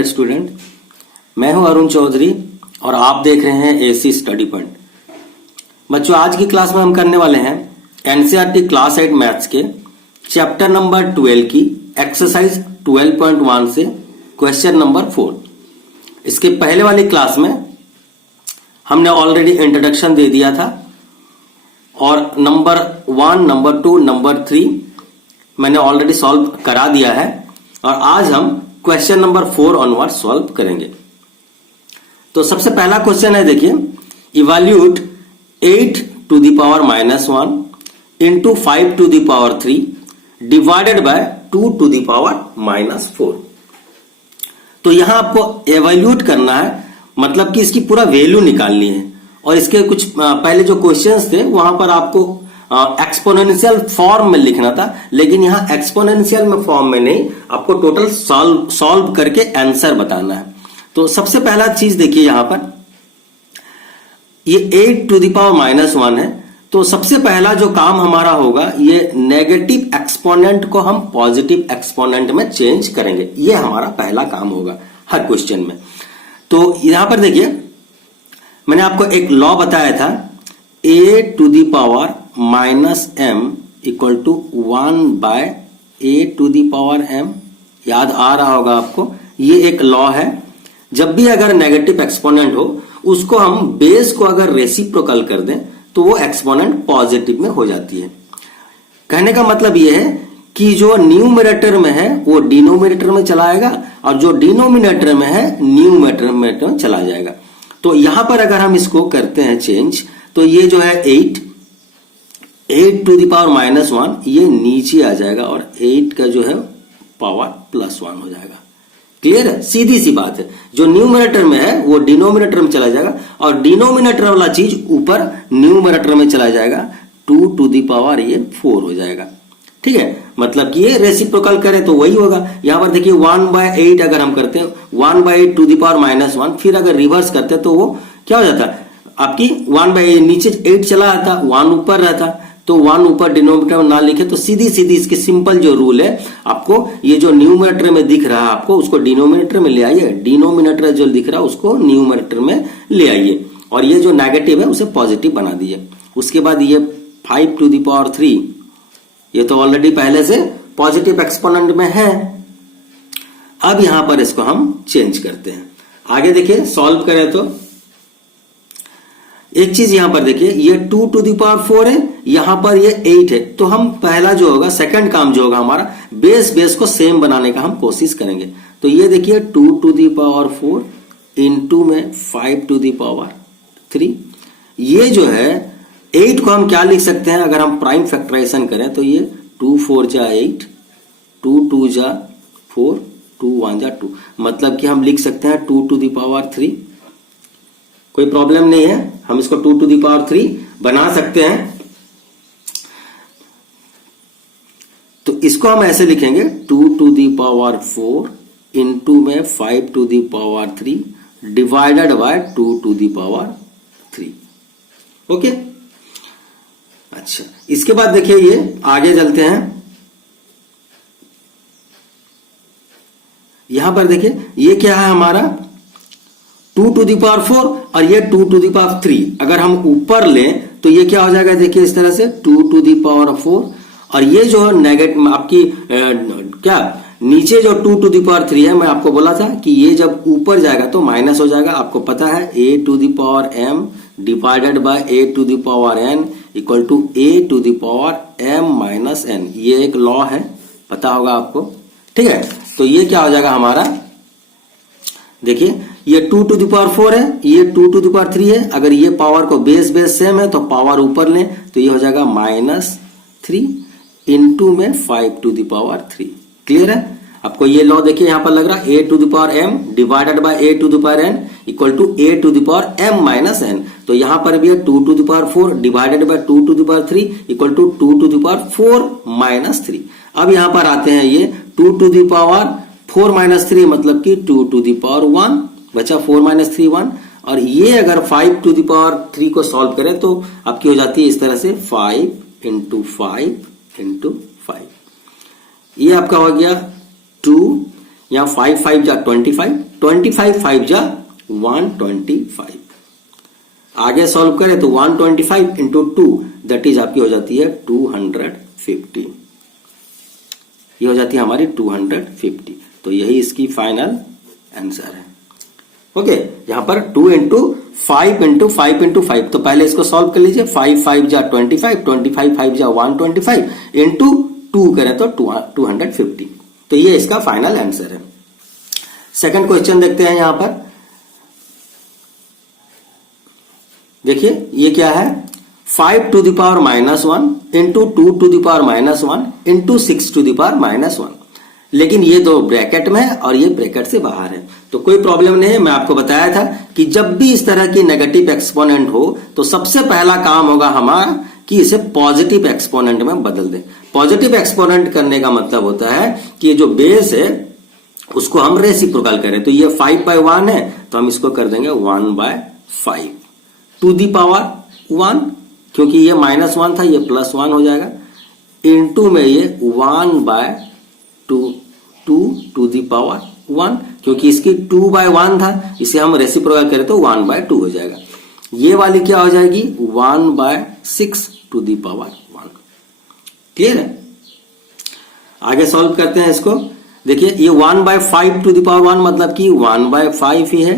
Dear student, मैं हूं अरुण चौधरी और आप देख रहे हैं एसी स्टडी पॉइंट। बच्चों, आज की क्लास में हम करने वाले हैं एनसीईआरटी क्लास 8 मैथ्स के चैप्टर नंबर 12 की एक्सरसाइज 12.1 से क्वेश्चन नंबर 4। इसके पहले वाली क्लास में हमने ऑलरेडी इंट्रोडक्शन दे दिया था और नंबर 1, नंबर 2, नंबर 3 मैंने ऑलरेडी सॉल्व करा दिया है और आज हम क्वेश्चन नंबर 4 ऑनवर्ड सॉल्व करेंगे। तो सबसे पहला क्वेश्चन है, देखिए, evaluate 8 to the power -1 into 5 to the power 3 divided by 2 to the power -4। तो यहां आपको एवैल्यूएट करना है, मतलब कि इसकी पूरा वैल्यू निकालनी है। और इसके कुछ पहले जो क्वेश्चंस थे वहां पर आपको एक्सपोनेंशियल फॉर्म में लिखना था, लेकिन यहां एक्सपोनेंशियल में फॉर्म में नहीं, आपको टोटल सॉल्व करके आंसर बताना है। तो सबसे पहला चीज देखिए, यहां पर ये 8 टू द पावर -1 है। तो सबसे पहला जो काम हमारा होगा, ये नेगेटिव एक्सपोनेंट को हम पॉजिटिव एक्सपोनेंट में चेंज करेंगे। ये हमारा पहला काम होगा हर क्वेश्चन में। तो यहां पर देखिए, मैंने आपको एक लॉ बताया था, a to the power -m equal to 1 by a to the power m। याद आ रहा होगा आपको, ये एक लॉ है। जब भी अगर नेगेटिव एक्सपोनेंट हो, उसको हम बेस को अगर रेसिप्रोकल कर दें तो वो एक्सपोनेंट पॉजिटिव में हो जाती है। कहने का मतलब ये है कि जो न्यूमरेटर में है वो डिनोमिनेटर में चला आएगा और जो डिनोमिनेटर में है न्यूमरेटर में चला जाएगा। तो यहां पर अगर हम इसको करते हैं चेंज, तो ये जो है 8 टू द पावर -1 ये नीचे आ जाएगा और 8 का जो है पावर +1 हो जाएगा। क्लियर है? सीधी सी बात है। जो न्यूमरेटर में है वो डिनोमिनेटर में चला जाएगा और डिनोमिनेटर वाला चीज ऊपर न्यूमरेटर में चला जाएगा। 2 टू द पावर ये 4 हो जाएगा। ठीक है, मतलब कि ये रेसिप्रोकल करें तो वही होगा। यहां पर देखिए 1/8 अगर हम करते हैं, 1/8 टू द पावर -1, फिर अगर रिवर्स करते हैं तो वो क्या हो जाता है, आपकी 1/8 नीचे 8 चला आता, 1 ऊपर रहता। तो 1 ऊपर डिनोमिनेटर में ना लिखे तो सीधी सीधी इसकी सिंपल जो रूल है, आपको ये जो न्यूमरेटर में दिख रहा है आपको उसको डिनोमिनेटर में ले आइए, डिनोमिनेटर जो दिख रहा है उसको न्यूमरेटर में ले आइए और ये जो नेगेटिव है उसे पॉजिटिव बना दीजिए। उसके बाद ये 5 टू द पावर 3, ये तो ऑलरेडी पहले से पॉजिटिव एक्सपोनेंट में है। अब यहां पर इसको हम चेंज करते हैं। आगे देखिए, सॉल्व करें तो एक चीज यहां पर देखिए, ये 2 टू द पावर 4 है, यहां पर ये 8 है। तो हम पहला जो होगा, सेकंड काम जो होगा हमारा, बेस को सेम बनाने का हम कोशिश करेंगे। तो ये देखिए 2 टू द पावर 4 इंटू में 5 टू द पावर 3। ये जो है 8 को हम क्या लिख सकते हैं, अगर हम प्राइम फैक्टराइजेशन करें तो ये 2 4 जा 8, 2 2 जा 4, 2 1 जा 2, मतलब कि हम लिख सकते हैं 2 टू द पावर 3। कोई प्रॉब्लम नहीं है, हम इसको 2 टू द पावर 3 बना सकते हैं। तो इसको हम ऐसे लिखेंगे 2 टू द पावर 4 इंटू में 5 to the power 3 divided by 2 to the power 3। Okay, अच्छा, इसके बाद देखिए, ये आगे चलते हैं। यहां पर देखिए ये क्या है हमारा, 2 टू द पावर 4 और ये 2 टू द पावर 3। अगर हम ऊपर लें तो ये क्या हो जाएगा, देखिए इस तरह से 2 टू द पावर 4 और ये जो नेगेटिव आपकी क्या नीचे जो 2 टू द पावर 3 है, मैं आपको बोला था कि ये जब ऊपर जाएगा तो माइनस हो जाएगा। आपको पता है a to the power m divided by a to the power n equal to a to the power m minus n। ये एक लॉ है, पता होगा आपको। ठीक है, तो ये क्या हो जाएगा हमारा, देखिए ये 2 टू द पावर 4 है, ये 2 टू द पावर 3 है। अगर ये पावर को बेस सेम है तो पावर ऊपर लें तो ये हो जाएगा -3 इंटू में 5 टू द पावर 3। क्लियर है? आपको ये लॉ देखिए यहां पर लग रहा है, a to the power m divided by a to the power n equal to a to the power m minus n। तो यहां पर भी है 2 to the power 4 divided by 2 to the power 3 equal to 2 to the power 4 minus 3। अब यहां पर आते हैं, ये 2 टू द पावर 4 माइनस 3 मतलब कि 2 टू द पावर 1 बचा, 4 माइनस 3 1। और ये अगर 5 टू द पावर 3 को सॉल्व करें तो आपकी हो जाती है इस तरह से 5 इंटू 5 इंटू 5। ये आपका हो गया 2, यहाँ 5 5 जा 25 25 5 जा 125। आगे सॉल्व करें तो 125 इंटू 2 दैट इज आपकी हो जाती है 250। ये हो जाती है हमारी 250। तो यही इसकी फाइनल आंसर है। ओके, यहां पर 2 इंटू 5 इंटू 5 इंटू 5, तो पहले इसको सॉल्व कर लीजिए। 5 5 जा 25, 25 5 जा 125 इंटू 2 करें तो 250। तो ये इसका फाइनल आंसर है। सेकंड क्वेश्चन देखते हैं। यहां पर देखिए ये क्या है, 5 to the power -1 into 2 to the power -1 into 6 to the power -1। लेकिन ये तो ब्रैकेट में है और ये ब्रैकेट से बाहर है, तो कोई प्रॉब्लम नहीं है। मैं आपको बताया था कि जब भी इस तरह की नेगेटिव एक्सपोनेंट हो तो सबसे पहला काम होगा हमारा कि इसे पॉजिटिव एक्सपोनेंट में बदल दें। पॉजिटिव एक्सपोनेंट करने का मतलब होता है कि ये जो बेस है उसको हम रेसिप्रोकल करें। तो ये 5/1 है तो हम इसको कर देंगे 1/5 टू दी पावर 1, क्योंकि ये -1 था, ये +1 हो जाएगा, इनटू में ये 1/2 टू दी पावर 1, क्योंकि इसकी 2/1 था, इसे हम रेसिप्रोकल करें तो 1/2 हो जाएगा। ये वाली क्या हो जाएगी 1/6 टू दी पावर 1। क्लियर है? आगे सॉल्व करते हैं इसको। देखिए ये 1/5 टू दी पावर 1 मतलब कि 1/5 ही है,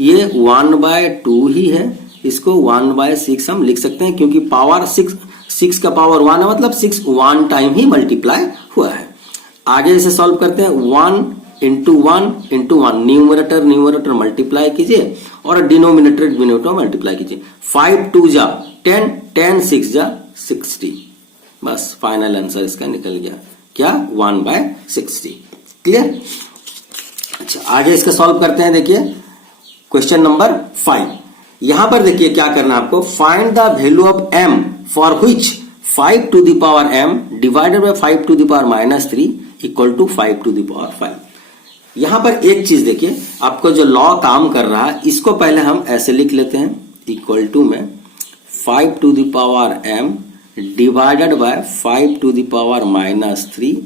ये 1/2 ही है, इसको 1/6 हम लिख सकते हैं, क्योंकि पावर 6 का पावर 1 है, मतलब 6 1 टाइम ही मल्टीप्लाई हुआ है। आगे इसे सॉल्व करते हैं। 1 इंटू 1 न्यूमरेटर मल्टीप्लाई कीजिए और डिनोमिनेटर मल्टीप्लाई कीजिए। 5 2 जा 10, 10 6 जा 60। बस फाइनल आंसर इसका निकल गया, क्या 1/60। क्लियर? अच्छा, आगे इसका सॉल्व करते हैं। देखिए क्वेश्चन नंबर 5। यहां पर देखिए क्या करना है आपको, find the value of m for which 5 to the power m divided by 5 to the power -3 equal to 5 to the power 5। यहां पर एक चीज देखिए, आपको जो लॉ काम कर रहा है इसको पहले हम ऐसे लिख लेते हैं, इक्वल टू में 5 to the power m divided by 5 to the power -3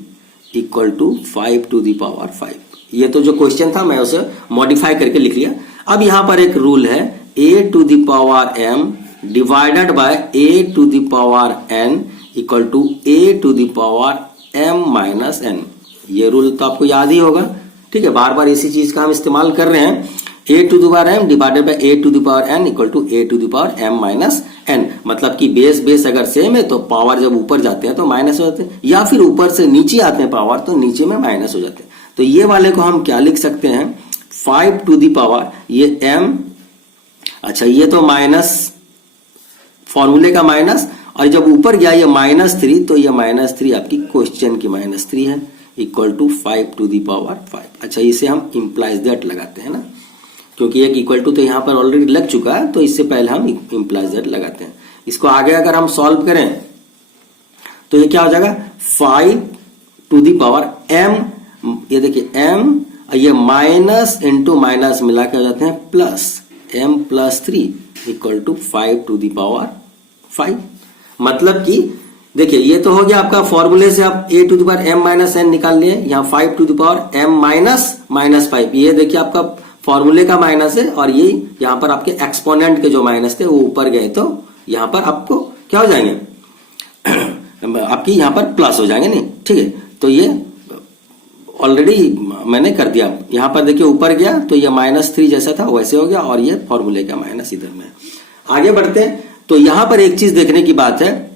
equal to 5 to the power 5। ये तो जो क्वेश्चन था मैं उसे मॉडिफाई करके लिख लिया। अब यहां पर एक रूल है, a to the power m divided by a to the power n equal to a to the power m minus n। ये रूल तो आपको याद ही होगा, ठीक है, बार बार इसी चीज का हम इस्तेमाल कर रहे हैं। a to the power m divided by a to the power n equal to a to the power m minus n। मतलब कि बेस अगर सेम है तो पावर जब ऊपर जाते हैं तो माइनस हो जाते हैं, या फिर ऊपर से नीचे आते हैं पावर तो नीचे में माइनस हो जाते हैं। तो ये वाले को हम क्या लिख सकते हैं, 5 टू द पावर ये m, अच्छा ये तो माइनस, फॉर्मूले का माइनस, और जब ऊपर गया ये -3 तो ये -3 आपकी क्वेश्चन की -3 है, equal to 5 to the power 5। अच्छा इसे हम इम्प्लाइज दैट लगाते हैं ना, क्योंकि एक इक्वल टू तो यहां पर ऑलरेडी लग चुका है, तो इससे पहले हम इम्प्लाइज दैट लगाते हैं। इसको आगे अगर हम सॉल्व करें तो ये क्या हो जाएगा, 5 टू दी पावर m, ये देखिए m, ये माइनस इंटू माइनस मिला के हो जाते हैं plus, m+3 equal to 5 to the power 5। मतलब कि देखिए ये तो हो गया आपका, फॉर्मूले से आप a to the power m minus n निकाल लिए, यहाँ 5 to the power m minus 5, ये देखिए आपका फॉर्मूले का माइनस है, और ये यहाँ पर आपके एक्सपोनेंट के जो माइनस थे वो ऊपर गए तो यहाँ पर आपको क्या हो जाएंगे आपकी यहाँ पर प्लस हो जाएंगे, नहीं ठीक है। तो ये ऑलरेडी मैंने कर दिया, यहाँ पर देखिए ऊपर गया तो ये -3 जैसा था वैसे हो गया, और ये फॉर्मूले का माइनस इधर में। आगे बढ़ते हैं तो यहाँ पर एक चीज देखने की बात है,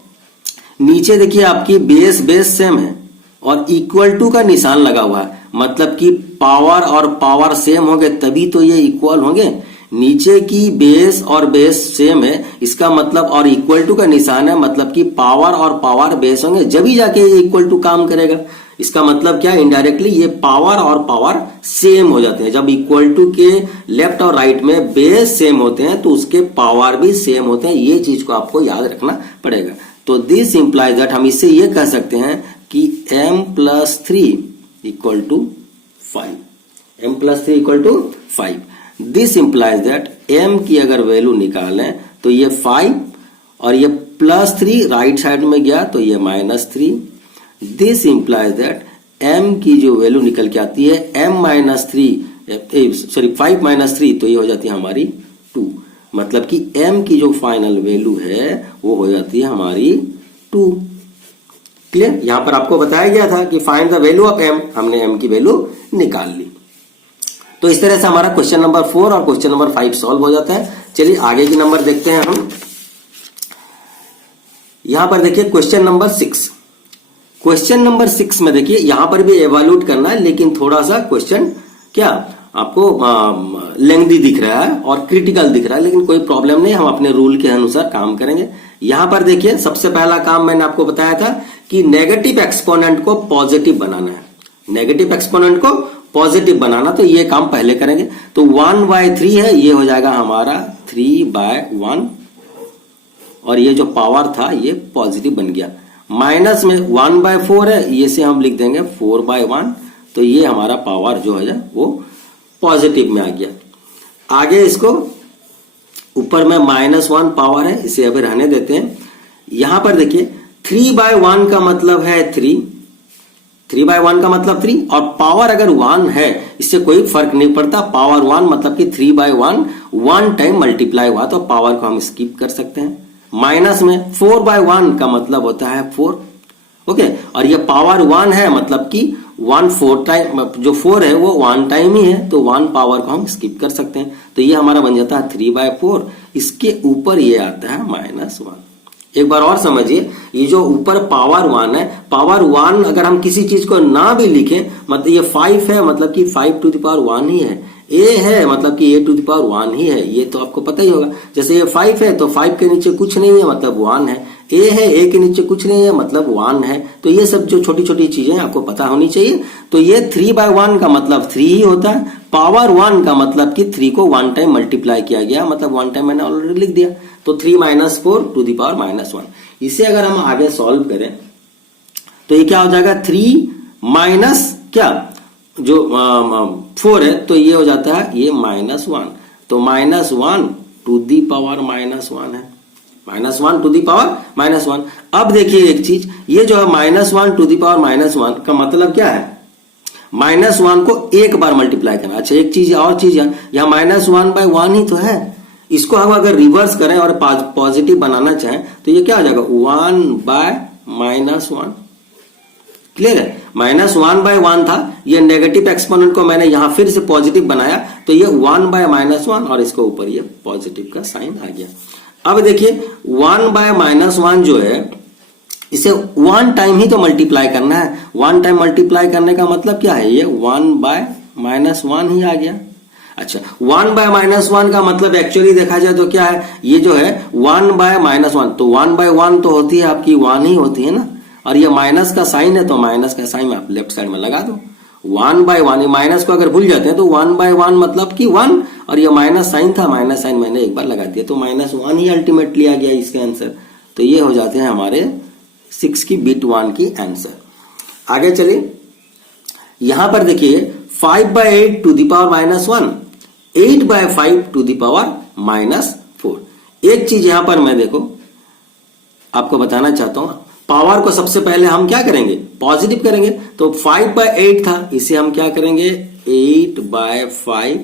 नीचे देखिए आपकी बेस सेम है और इक्वल टू का निशान लगा हुआ है, मतलब कि पावर और पावर सेम होंगे तभी तो ये इक्वल होंगे। नीचे की बेस और बेस सेम है, इसका मतलब, और इक्वल टू का निशान है, मतलब कि पावर और पावर बेस होंगे जब ही जाके ये इक्वल टू काम करेगा। इसका मतलब क्या है, इनडायरेक्टली ये पावर और पावर सेम हो जाते हैं। जब इक्वल टू के लेफ्ट और राइट में बेस सेम होते हैं तो उसके पावर भी सेम होते हैं, ये चीज को आपको याद रखना पड़ेगा। तो दिस इंप्लाइज दैट, हम इससे ये कह सकते हैं कि m+3 equal to 5, m+3 equal to 5। This implies that m की अगर वैल्यू निकालें तो ये 5 और ये +3 राइट साइड में गया तो ये -3। दिस इंप्लाइज दैट m की जो वैल्यू निकल के आती है m-3 सॉरी 5 माइनस 3, तो ये हो जाती है हमारी 2। मतलब कि m की जो फाइनल वैल्यू है वो हो जाती है हमारी 2। क्लियर? यहां पर आपको बताया गया था कि find the value of m, हमने m की वैल्यू निकाल ली। तो इस तरह से हमारा क्वेश्चन नंबर 4 और क्वेश्चन नंबर 5 सॉल्व हो जाता है। चलिए आगे की नंबर देखते हैं हम। यहां पर देखिए क्वेश्चन नंबर 6। क्वेश्चन नंबर 6 में देखिए यहां पर भी एवैल्यूएट करना है, लेकिन थोड़ा सा क्वेश्चन क्या आपको लेंथी दिख रहा है और क्रिटिकल दिख रहा है, लेकिन कोई प्रॉब्लम नहीं, हम अपने रूल के अनुसार काम करेंगे। यहां पर देखिए सबसे पहला काम मैंने आपको बताया था कि नेगेटिव एक्सपोनेंट को पॉजिटिव बनाना है। नेगेटिव एक्सपोनेंट को पॉजिटिव बनाना, तो ये काम पहले करेंगे। तो 1/3 है, ये हो जाएगा हमारा 3/1, और ये जो पावर था ये पॉजिटिव बन गया। माइनस में 1/4 है, ये से हम लिख देंगे 4/1, तो ये हमारा पावर जो है वो पॉजिटिव में आ गया। आगे इसको ऊपर में -1 पावर है, इसे अभी रहने देते हैं। यहां पर देखिए 3/1 का मतलब है 3/1 का मतलब 3, और पावर अगर 1 है इससे कोई फर्क नहीं पड़ता। पावर 1 मतलब कि 3/1 1 टाइम मल्टीप्लाई हुआ, तो पावर को हम स्किप कर सकते हैं। माइनस में 4/1 का मतलब होता है 4, ओके, और ये पावर 1 है मतलब कि 1 4 टाइम, जो 4 है वो 1 टाइम ही है, तो 1 पावर को हम स्किप कर सकते हैं। तो ये हमारा बन जाता है 3/4। इसके ऊपर ये आता है -1। एक बार और समझिए, ये जो ऊपर पावर 1 है, पावर 1 अगर हम किसी चीज को ना भी लिखें, मतलब ये 5 है मतलब कि 5 टू द पावर 1 ही है। a है मतलब कि a टू द पावर 1 ही है, ये तो आपको पता ही होगा। जैसे ये 5 है तो 5 के नीचे कुछ नहीं है मतलब 1 है। a है, a के नीचे कुछ नहीं है मतलब 1 है। तो ये सब जो छोटी छोटी चीजें आपको पता होनी चाहिए। तो ये 3/1 का मतलब 3 ही होता है। पावर 1 का मतलब कि 3 को 1 टाइम मल्टीप्लाई किया गया, मतलब 1 टाइम मैंने ऑलरेडी लिख दिया। तो 3 - 4 टू द पावर -1। इसे अगर हम आगे सॉल्व करें तो ये क्या हो जाएगा, 3 माइनस क्या जो 4 है, तो ये हो जाता है ये -1। तो -1 टू दी पावर -1 है, -1 टू दी पावर -1। अब देखिए एक चीज, ये जो है -1 टू दी पावर -1 का मतलब क्या है, -1 को एक बार मल्टीप्लाई करना। अच्छा एक चीज और चीज है, यहाँ -1/1 ही तो है। इसको हम अगर रिवर्स करें और पॉजिटिव बनाना चाहें तो ये क्या हो जाएगा, 1/-1। क्लियर है? -1/1 था, ये नेगेटिव एक्सपोनेंट को मैंने यहां फिर से पॉजिटिव बनाया, तो ये 1/-1, और इसको ऊपर ये पॉजिटिव का साइन आ गया। अब देखिए 1/-1 जो है, इसे 1 टाइम ही तो मल्टीप्लाई करना है। 1 टाइम मल्टीप्लाई करने का मतलब क्या है, ये 1/-1 ही आ गया। अच्छा 1/-1 का मतलब एक्चुअली देखा जाए तो क्या है, ये जो है 1/-1, तो 1/1 तो होती है आपकी 1 ही होती है ना, और ये माइनस का साइन है तो माइनस का साइन आप लेफ्ट साइड में लगा दो। 1/1, ये माइनस को अगर भूल जाते हैं तो 1/1 मतलब कि 1, और ये माइनस साइन था, माइनस साइन मैंने एक बार लगा दिया, तो -1 ही अल्टीमेटली आ गया इसके आंसर। तो ये हो जाते हैं हमारे 6 की बिट 1 की आंसर। आगे चलिए, यहां पर देखिए 5/8 to the power -1, 8/5 to the power -4। एक चीज यहां पर मैं देखो आपको बताना चाहता हूं, पावर को सबसे पहले हम क्या करेंगे, पॉजिटिव करेंगे। तो 5/8 था, इसे हम क्या करेंगे, 8/5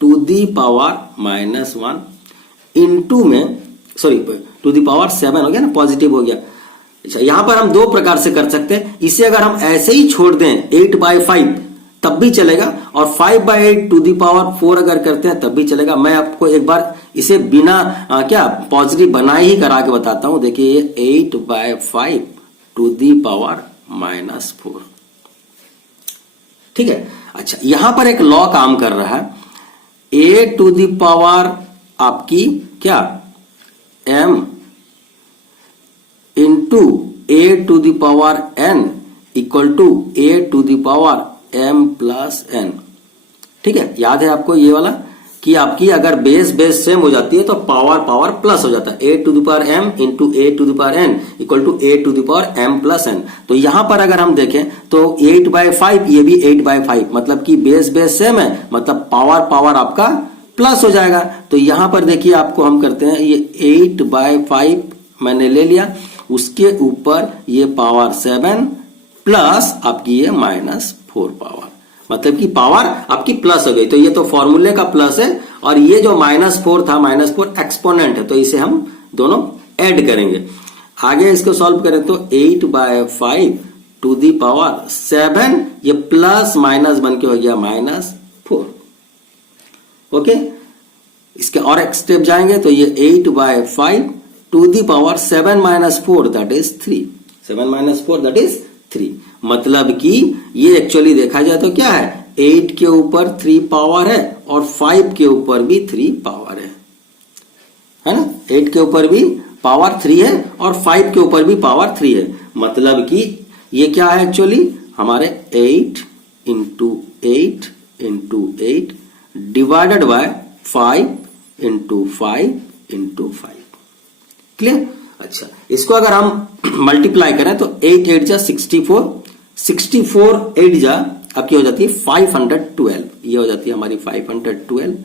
टू दी पावर -1 इंटू में, सॉरी टू दी पावर 7 हो गया ना, पॉजिटिव हो गया। अच्छा यहां पर हम दो प्रकार से कर सकते हैं। इसे अगर हम ऐसे ही छोड़ दें 8/5 तब भी चलेगा, और 5/8 टू दी पावर 4 अगर करते हैं तब भी चलेगा। मैं आपको एक बार इसे बिना क्या पॉजिटिव बनाए ही करा के बताता हूं। देखिए 8/5 टू दी पावर -4, ठीक है। अच्छा यहां पर एक लॉ काम कर रहा है, a टू दी पावर आपकी क्या m into a to the power n equal to a to the power m plus n, ठीक है। याद है आपको ये वाला कि आपकी अगर बेस सेम हो जाती है तो पावर प्लस हो जाता है, a to the power m into a to the power n equal to a to the power m plus n। तो यहां पर अगर हम देखें तो 8/5, ये भी 8/5, मतलब कि बेस सेम है, मतलब पावर आपका प्लस हो जाएगा। तो यहां पर देखिए आपको हम करते हैं, ये 8/5 मैंने ले लिया, उसके ऊपर ये पावर 7 प्लस आपकी ये -4 पावर, मतलब कि पावर आपकी प्लस हो गई। तो ये तो फॉर्मूले का प्लस है और ये जो -4 था, -4 एक्सपोनेंट है, तो इसे हम दोनों ऐड करेंगे। आगे इसको सॉल्व करें तो 8/5 टू दी पावर 7, ये प्लस माइनस बन के हो गया -4। ओके, इसके और एक स्टेप जाएंगे तो ये 8/5 to the power 7 - 4 that is 3। 7 - 4 that is 3। मतलब कि ये एक्चुअली देखा जाए तो क्या है, 8 के ऊपर 3 पावर है और 5 के ऊपर भी 3 पावर है ना। 8 के ऊपर भी पावर 3 है और 5 के ऊपर भी पावर 3 है। मतलब कि ये क्या है एक्चुअली, हमारे 8 × 8 × 8 डिवाइडेड बाय 5 × 5 × 5। क्लियर। अच्छा, इसको अगर हम मल्टीप्लाई करें तो 8 8 जा 64, 64 8 जा आपकी हो जाती है 512, ये हो जाती है हमारी 512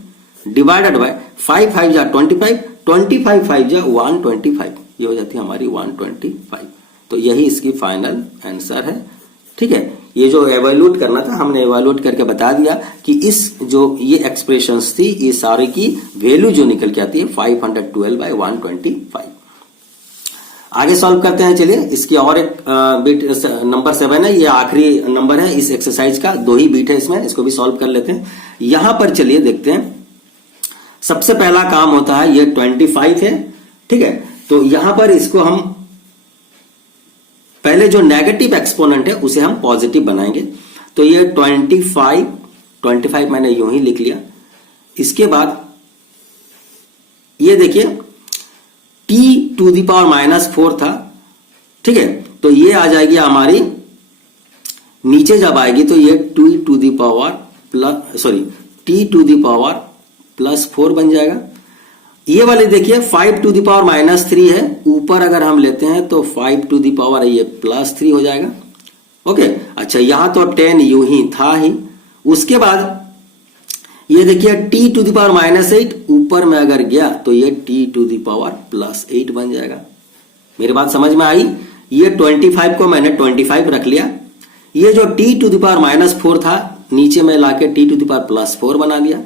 डिवाइडेड बाय 5 5 जा 25, 25 5 जा 125, ये हो जाती है हमारी 125। तो यही इसकी फाइनल आंसर है। ठीक है, ये जो एवेल्यूट करना था हमने एवेल्यूट करके बता दिया कि इस जो ये एक्सप्रेशंस थी, ये सारे की वैल्यू जो निकल के आती है 512/125। आगे सॉल्व करते हैं। चलिए, इसकी और एक बीट नंबर 7 है, ये आखिरी नंबर है इस एक्सरसाइज का, 2 ही बीट है इसमें, इसको भी सॉल्व कर लेते हैं। यहां पर चलिए देखते हैं, सबसे पहला काम होता है, ये 25 है। ठीक है, तो यहां पर इसको हम पहले जो नेगेटिव एक्सपोनेंट है उसे हम पॉजिटिव बनाएंगे। तो ये 25 मैंने यूं ही लिख लिया। इसके बाद ये देखिए t टू दी पावर -4 था। ठीक है, तो ये आ जाएगी हमारी, नीचे जब आएगी तो ये t टू दी पावर +4 बन जाएगा। ये वाले देखिए 5 टू दी पावर -3 है, ऊपर अगर हम लेते हैं तो 5 टू दी पावर ये +3 हो जाएगा। ओके, अच्छा, यहां तो 10 यूं ही था ही। उसके बाद ये देखिए t टू दी पावर -8 ऊपर में अगर गया तो ये t टू दी पावर +8 बन जाएगा। मेरी बात समझ में आई। ये 25 को मैंने 25 रख लिया। ये जो t टू दी पावर -4 था, नीचे में लाके t टू दी पावर +4 बना दिया।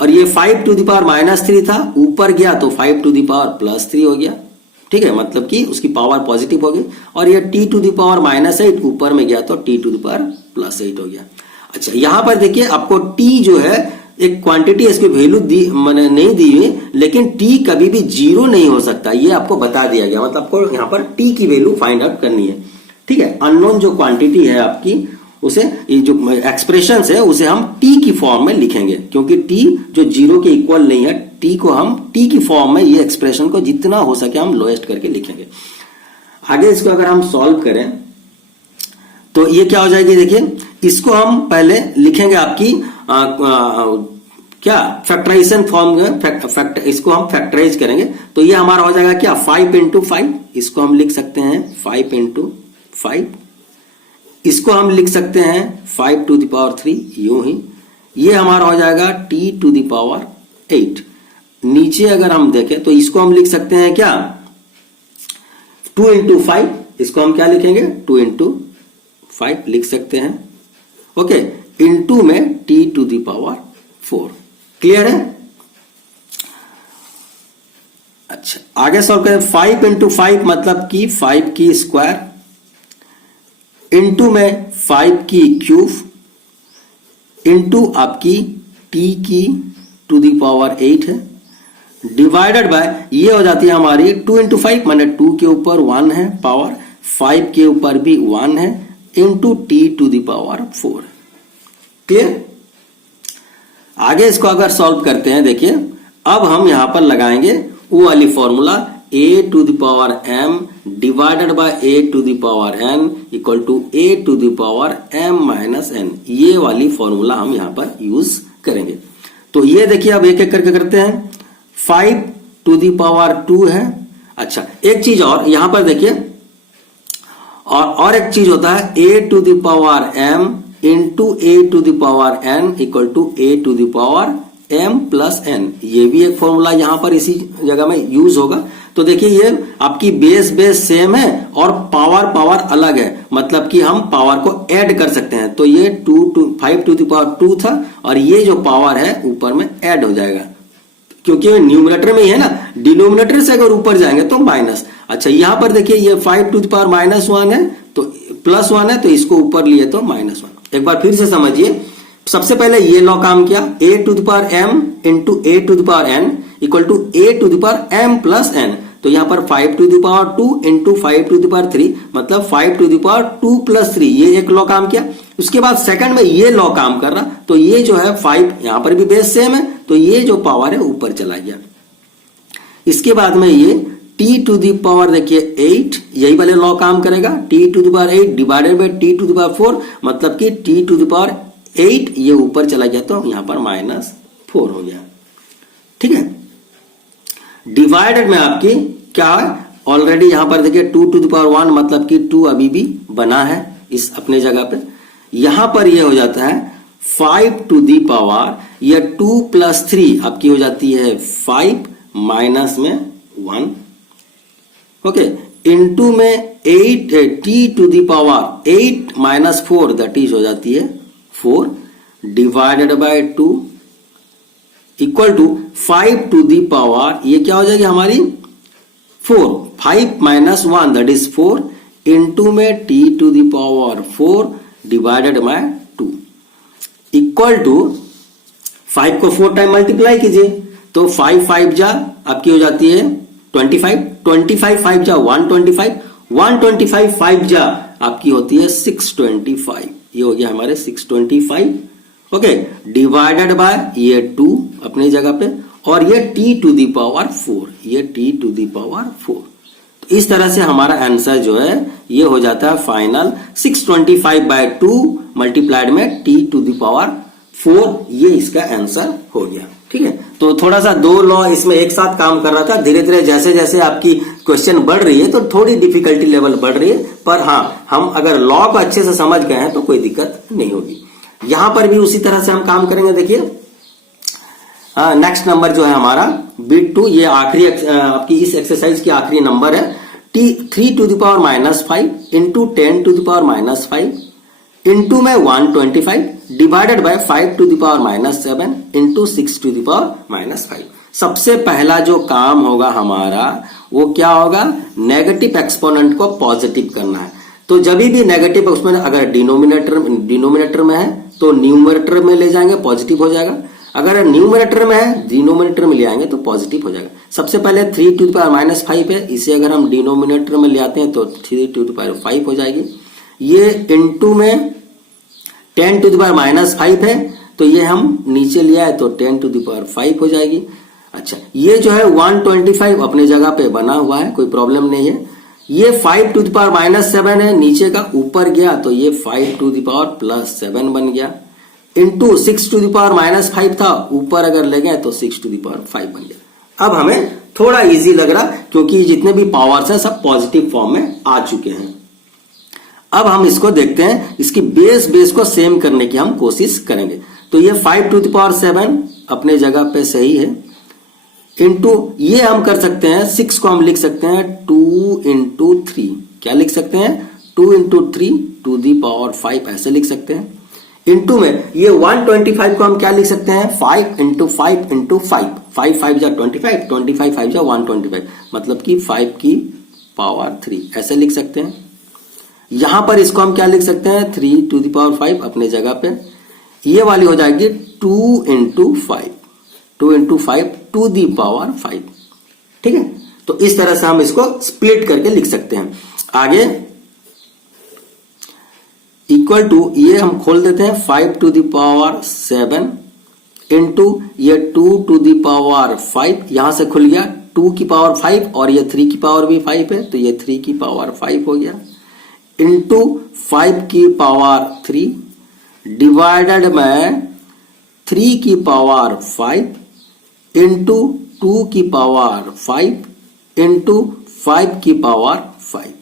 और ये 5 टू दी पावर -3 था, ऊपर गया तो 5 टू दी पावर +3 हो गया। ठीक है, मतलब कि उसकी पावर पॉजिटिव हो गई। और ये t टू दी पावर -8 ऊपर में गया तो t टू दी पावर +8 हो गया। अच्छा, यहां पर देखिए आपको t जो है एक क्वांटिटी, इसकी वैल्यू मैंने नहीं दी हुई, लेकिन t कभी भी 0 नहीं हो सकता, ये आपको बता दिया गया। मतलब आपको यहां पर t की वैल्यू फाइंड आउट करनी है। ठीक है, अननोन जो क्वांटिटी है आपकी, उसे ये जो एक्सप्रेशंस है उसे हम t की फॉर्म में लिखेंगे, क्योंकि t जो 0 के इक्वल नहीं है, t को हम t की फॉर्म में ये एक्सप्रेशन को जितना हो सके हम लोएस्ट करके लिखेंगे। आगे इसको अगर हम सॉल्व करें तो ये क्या हो जाएगी, देखिए इसको हम पहले लिखेंगे आपकी क्या फैक्टराइजेशन फॉर्म में, इसको हम फैक्टराइज करेंगे तो ये हमारा हो जाएगा क्या 5 × 5। इसको हम लिख सकते हैं 5 × 5। इसको हम लिख सकते हैं 5 टू द पावर 3 यूं ही। ये हमारा हो जाएगा t टू द पावर 8। नीचे अगर हम देखें तो इसको हम लिख सकते हैं क्या 2 × 5। इसको हम क्या लिखेंगे 2 × 5 लिख सकते हैं। ओके, इनटू में t to the power 4। Clear है। अच्छा, आगे सॉल्व करें। 5 × 5 मतलब कि 5 की स्क्वायर, इनटू में 5 की क्यूब, इनटू आपकी t की टू दी पावर 8 है, डिवाइडेड बाय ये हो जाती है हमारी 2 × 5 माने 2 के ऊपर 1 है पावर, 5 के ऊपर भी 1 है, into t to the power 4। Clear. आगे इसको अगर सॉल्व करते हैं, देखिए अब हम यहां पर लगाएंगे वो वाली formula a to the power m divided by a to the power n equal to a to the power m minus n। ये वाली फॉर्मूला हम यहां पर यूज करेंगे। तो ये देखिए अब एक एक करके करते हैं। 5 टू द पावर 2 है। अच्छा, एक चीज और यहां पर देखिए, और एक चीज होता है a to the power m into a to the power n equal to a to the power m plus n, ये भी एक फॉर्मूला यहां पर इसी जगह में यूज होगा। तो देखिए ये आपकी बेस सेम है और पावर अलग है, मतलब कि हम पावर को ऐड कर सकते हैं। तो ये 5 टू द पावर 2 था और ये जो पावर है ऊपर में ऐड हो जाएगा, क्योंकि न्यूमरेटर में ही है ना, डिनोमिनेटर से अगर ऊपर जाएंगे तो माइनस। अच्छा यहां पर देखिए ये 5 टू द पावर -1 है तो +1 है, तो इसको ऊपर लिए तो -1। एक बार फिर से समझिए, सबसे पहले ये लॉ काम किया, a to the power m into a to the power n equal to a to the power m plus n। तो यहां पर 5 to the power 2 into 5 to the power 3, मतलब 5 टू द पावर 2 प्लस 3, ये एक law काम किया। उसके बाद सेकंड में ये लॉ काम कर रहा, तो ये जो है 5, यहां पर भी बेस सेम है, तो ये जो पावर है ऊपर चला गया। इसके बाद में ये t टू द पावर देखिए 8, यही वाले लॉ काम करेगा, t to the power 8 divided by t to the power 4, मतलब कि t टू द पावर 8 ये ऊपर चला गया तो यहां पर -4 हो गया। ठीक है, डिवाइडेड में आपकी क्या है, ऑलरेडी यहां पर देखिए 2 टू द पावर 1, मतलब कि 2 अभी भी बना है इस अपने जगह पे। यहां पर ये हो जाता है 5 टू द पावर, ये 2 प्लस 3 आपकी हो जाती है 5 माइनस में 1, ओके, इनटू में 8 t to the power 8 minus 4 that is हो जाती है 4 divided by 2 equal to 5 to the power, ये क्या हो जाएगी हमारी 4, 5 माइनस 1 दैट इज 4 इंटू में t to the power 4 divided by 2 equal to 5 को 4 टाइम मल्टीप्लाई कीजिए, तो 5 5 जा आपकी हो जाती है 25, 25 5 जा 125, 125 5 जा आपकी होती है 625, ये हो गया हमारे 625, ओके, डिवाइडेड बाय ये 2 अपनी जगह पे, और ये t टू दी पावर 4, ये t टू दी पावर 4। तो इस तरह से हमारा आंसर जो है ये हो जाता है फाइनल 625 बाय 2 मल्टीप्लाइड में t टू दी पावर 4, ये इसका आंसर हो गया। ठीक है, तो थोड़ा सा 2 लॉ इसमें एक साथ काम कर रहा था, धीरे धीरे जैसे जैसे आपकी क्वेश्चन बढ़ रही है तो थोड़ी डिफिकल्टी लेवल बढ़ रही है, पर हाँ हम अगर लॉ को अच्छे से समझ गए हैं तो कोई दिक्कत नहीं होगी। यहां पर भी उसी तरह से हम काम करेंगे। देखिए नेक्स्ट नंबर जो है हमारा बिट 2, ये आखिरी आपकी इस एक्सरसाइज की आखिरी नंबर है। 3 to the power -5 into 10 to the power -5 into में 125 divided by 5 to the power -7 into 6 to the power -5। सबसे पहला जो काम होगा हमारा वो क्या होगा, नेगेटिव एक्सपोनेंट को पॉजिटिव करना है। तो जब भी नेगेटिव उसमें अगर डिनोमिनेटर में है तो न्यूमरेटर में ले जाएंगे, पॉजिटिव हो जाएगा। अगर न्यूमरेटर में है डिनोमिनेटर में ले आएंगे तो पॉजिटिव हो जाएगा। सबसे पहले 3 टू द पावर -5 है, इसे अगर हम डिनोमिनेटर में ले आते हैं तो 3 टू द पावर 5 हो जाएगी। ये इनटू में 10 टू द पावर -5 है, तो ये हम नीचे लिया है तो 10 टू द पावर 5 हो जाएगी। अच्छा ये जो है 125 अपने जगह पे बना हुआ है, कोई प्रॉब्लम नहीं है। ये 5 टू द पावर -7 है, नीचे का ऊपर गया तो ये 5 टू द पावर +7 बन गया, इंटू 6 टू द पावर -5 था, ऊपर अगर ले गए तो 6 टू द पावर 5 बन गया। अब हमें थोड़ा इजी लग रहा क्योंकि जितने भी पावर्स हैं सब पॉजिटिव फॉर्म में आ चुके हैं। अब हम इसको देखते हैं, इसकी बेस को सेम करने की हम कोशिश करेंगे। तो ये 5 टू द पावर 7 अपने जगह पे सही है, इंटू ये हम कर सकते हैं 6 को हम लिख सकते हैं 2 इंटू 3, क्या लिख सकते हैं 2 इंटू 3 टू दी पावर 5 ऐसे लिख सकते हैं। इंटू में ये 125 को हम क्या लिख सकते हैं 5 इंटू 5 इंटू 5, 5 5 जा 25, 25 5 जा 125, मतलब कि 5 की पावर 3 ऐसे लिख सकते हैं। यहां पर इसको हम क्या लिख सकते हैं 3 टू दी पावर 5 अपने जगह पे, ये वाली हो जाएगी 2 into 5, 2 into 5 to the power 5। ठीक है, तो इस तरह से हम इसको स्प्लिट करके लिख सकते हैं। आगे इक्वल टू ये हम खोल देते हैं 5 टू दी पावर 7 इंटू ये 2 टू दी पावर 5, यहां से खुल गया 2 की पावर 5 और ये 3 की पावर भी 5 है तो ये 3 की पावर 5 हो गया, इंटू 5 की पावर 3 डिवाइडेड में 3 की पावर 5 इंटू 2 की पावर 5 इंटू 5 की पावर 5।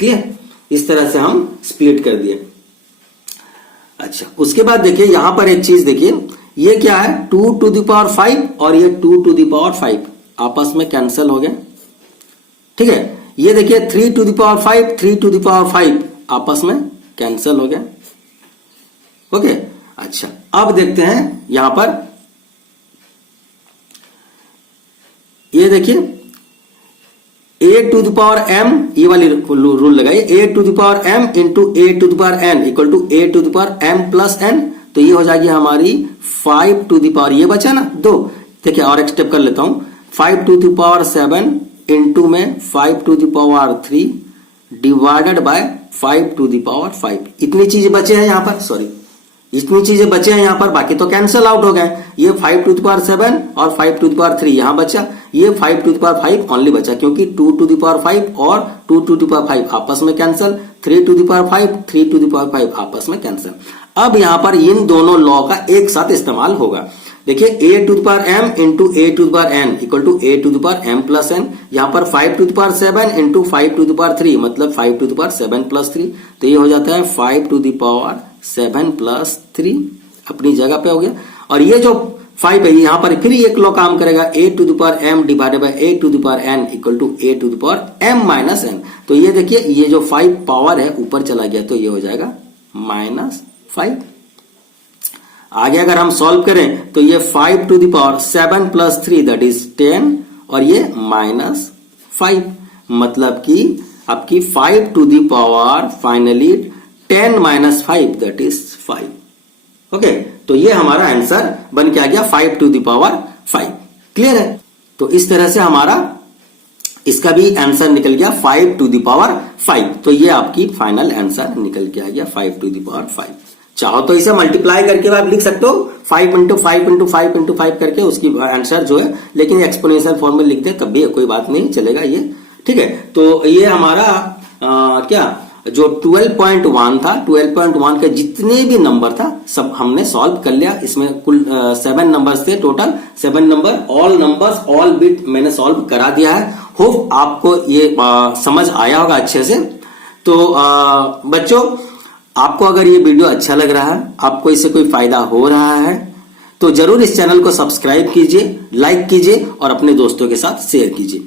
क्लियर, इस तरह से हम स्प्लिट कर दिए। अच्छा उसके बाद देखिए यहां पर एक चीज देखिए, ये क्या है 2 टू द पावर 5 और ये 2 टू द पावर 5 आपस में कैंसिल हो गया। ठीक है, ये देखिए 3 to the power 5 3 to the power 5 आपस में कैंसिल हो गया। ओके, अच्छा अब देखते हैं यहां पर, ये देखिए a to the power m, ये वाली रूल लगाइए, a to the power m into a to the power n equal to a to the power m plus n। तो ये हो जाएगी हमारी 5 टू द पावर, ये बचा ना 2, देखिए और एक स्टेप कर लेता हूं, 5 टू द पावर 7 इंटू में 5 to the power 3 divided by 5 to the power 5। इतनी चीजें बचे हैं यहां पर, सॉरी इतनी चीजें बचे हैं यहां पर, बाकी तो कैंसिल आउट हो गए। ये 5 टू द पावर 7 और 5 टू द पावर 3 यहां बचा, ये 5 टू द पावर 5 ओनली बचा, क्योंकि 2 टू द पावर 5 और 2 टू द पावर 5 आपस में cancel, 3 to the power 5 3 to the power 5 आपस में कैंसिल। अब यहां पर इन दोनों लॉ का एक साथ इस्तेमाल होगा। देखिए a to the power m into a to the power n equal to a to the power m plus n। यहां पर 5 to the power 7 into 5 to the power 3 मतलब 5 टू द पावर 7 प्लस 3, तो ये हो जाता है 5 to the power 7 plus 3, अपनी जगह पे हो गया। और ये जो 5 है यहां पर फिर एक लॉ काम करेगा, a to the power m divided by a to the power n equal to a to the power m minus n। तो ये देखिए ये जो 5 पावर है ऊपर चला गया, तो ये हो जाएगा -5। आगे अगर हम सॉल्व करें तो ये 5 to the power 7 plus 3 that is 10 और ये -5, मतलब कि आपकी 5 to the power finally 10 minus 5 that is 5। Okay, तो ये हमारा आंसर बन के आ गया 5 टू द पावर 5। क्लियर है? तो इस तरह से हमारा इसका भी आंसर निकल गया 5 टू द पावर 5। तो ये आपकी फाइनल आंसर निकल के आ गया 5 टू द पावर 5। चाहो तो इसे मल्टीप्लाई करके आप लिख सकते हो 5 इंटू 5 इंटू 5 इंटू 5 करके उसकी आंसर जो है, लेकिन एक्सपोनेंशियल फॉर्म में लिख दे तब भी कोई बात नहीं, चलेगा ये। ठीक है, तो ये हमारा क्या जो 12.1 था, 12.1 के जितने भी नंबर था सब हमने सॉल्व कर लिया। इसमें कुल 7 नंबर्स थे total, 7 number, all numbers all bit मैंने सॉल्व करा दिया है। होप आपको ये समझ आया होगा अच्छे से। तो बच्चों, आपको अगर ये वीडियो अच्छा लग रहा है, आपको इससे कोई फायदा हो रहा है, तो जरूर इस चैनल को सब्सक्राइब कीजिए, लाइक कीजिए और अपने दोस्तों के साथ शेयर कीजिए।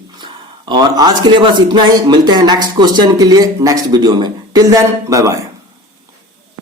और आज के लिए बस इतना ही, मिलते हैं नेक्स्ट क्वेश्चन के लिए नेक्स्ट वीडियो में। Till then bye bye.